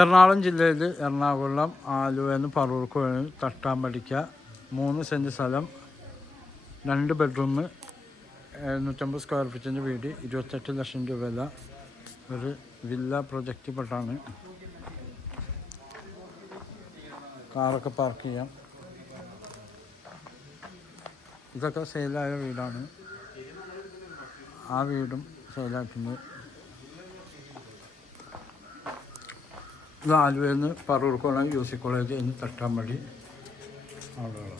എറണാകുളം ജില്ലയിൽ എറണാകുളം ആലുവെന്ന് പറവൂർക്ക് വഴി തട്ടാമ്പടിക്ക 3 സെൻറ്റ് സ്ഥലം 2 ബെഡ്റൂം 750 സ്ക്വയർ ഫീറ്റിൻ്റെ വീട് 28 ലക്ഷം രൂപ വില ഒരു വില്ല പ്രൊജക്റ്റ് പെട്ടാണ്. കാറൊക്കെ പാർക്ക് ചെയ്യാം. ഇതൊക്കെ സെയിലായ വീടാണ്. ആ വീടും സെയിലാക്കുന്നത്. ഇത് ആലുവയിൽ നിന്ന് പറവൂർക്കോളം UC കോളേജ് എന്ന് തട്ടാമ്പടി അവിടെയുള്ള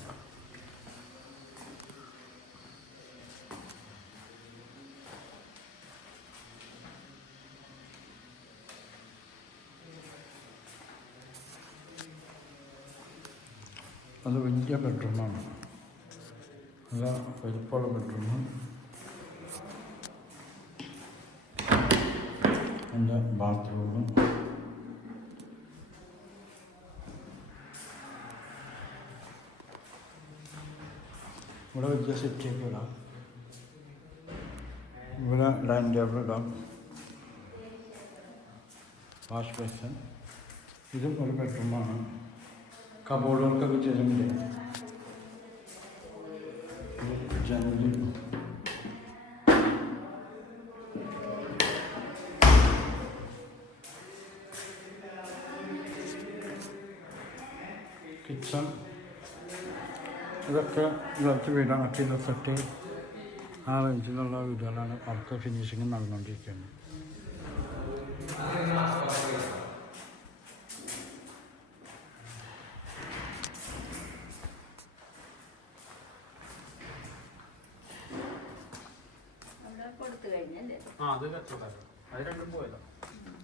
അത് വലിയ ബെഡ്റൂമാണ്. നല്ല വലിപ്പമുള്ള ബെഡ്റൂം. എൻ്റെ ബാത്റൂം. ഇവിടെ വലിയ സെറ്റിയൊക്കെ ഇടാം. ഇവിടെ ഡൈനിങ് ടേബിൾ ഇടാം. Wash basin. ഇതും ഒരു ബെഡ്റൂമാണ്. കബോർഡ് വർക്കൊക്കെ ചെയ്തിട്ടുണ്ട്. ജനല്. കിച്ചൺ. ഇതൊക്കെ ഇവിടുത്തെ വീടാണ്. 26 ആ റേഞ്ചിലുള്ള വീടുകളാണ്. അവർക്ക് ഫിനിഷിങ് നടന്നുകൊണ്ടിരിക്കുന്നത്. അത് കച്ചവടം അത് രണ്ടും പോയല്ലോ.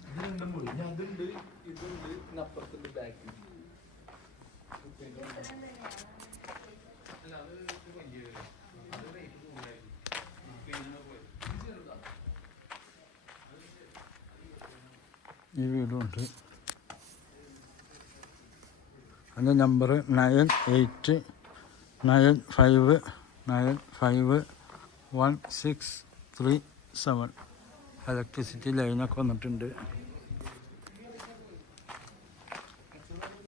ഇത് രണ്ടും പോയി. ഇനി അതുണ്ട്, ഇതുണ്ട്, അപ്പുറത്തുണ്ട് ബാക്കിൽ. ഈ വീടുണ്ട്. അതിൻ്റെ നമ്പർ 9895951637. ഇലക്ട്രിസിറ്റി ലൈനൊക്കെ വന്നിട്ടുണ്ട്.